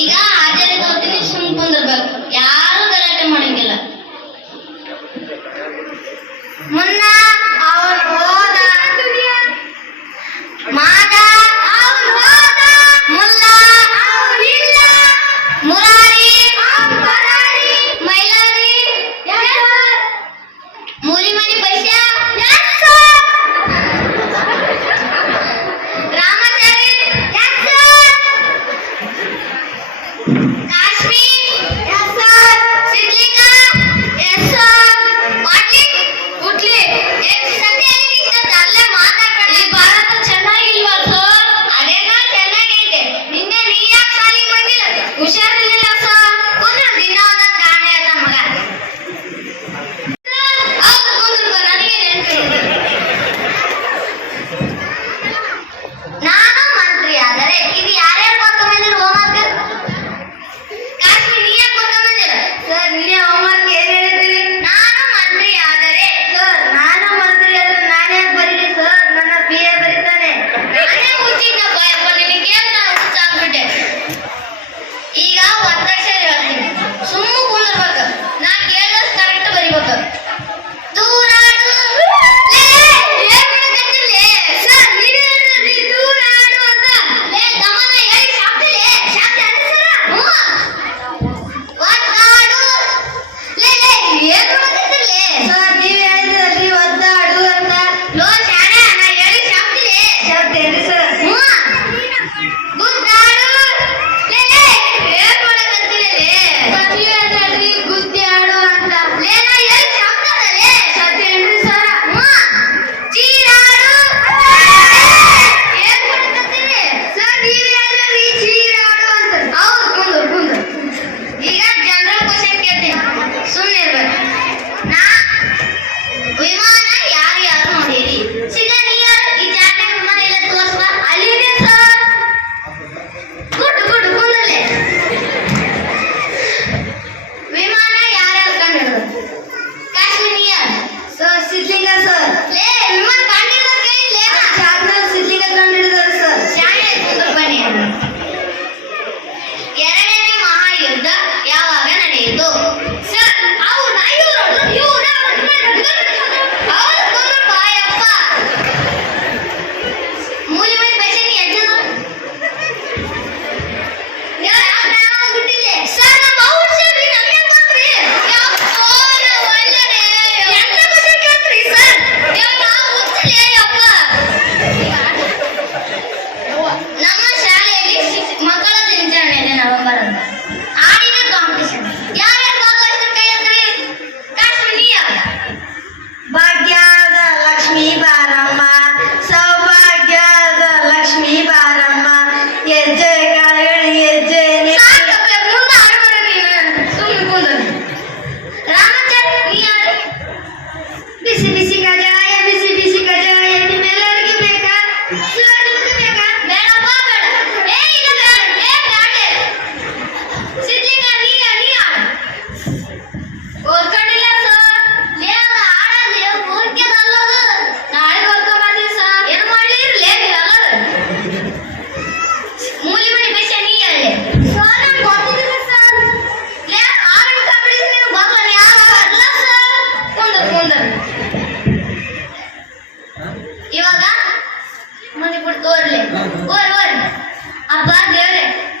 ಈಗ ಆಚಾರ್ಯ ತಗೋತೀನಿ ಸುಮ್ ಕುಂದಿರ್ಬೇಕು ಯಾರು ಗಲಾಟೆ ಮಾಡಂಗಿಲ್ಲ ಮುನ್ನ Yeah. Mm. ನಮ್ಮ ಶಾಲೆಗೆ ಮಕ್ಕಳ ದಿನಾಚರಣೆ ಇದೆ ನವೆಂಬರ್ 1 ಆಗಿನಾಂಕದಂದು ಯಾರೆ ಭಾಗವತಕೇಂದ್ರಕ್ಕೆ ಕಾಸುನಿಯಾ ಭಾಗ್ಯಾ ಲಕ್ಷ್ಮೀಬಾರಮ್ಮ ಸ ಭಾಗ್ಯಾ ಲಕ್ಷ್ಮೀಬಾರಮ್ಮ ಎಜ್ಜೆಗಳ ಎಜ್ಜೆ ಸಾಕು ಮುಂದೆ ಅರ್ವರ ನೀನು ಸುನ್ನು ಕುಂದ ರಾಮಚಂದ್ರ ನೀ ಅಲ್ಲಿ ಬಿಸಿ ಬಿಸಿಗೆ ಇವಾಗ ಮುಂದೆ ಕೊಡ್ತು ಓರ್ಲೆ ಓರ್ ಓರ್ ಅಪ್ಪ ದೇವ್ರೆ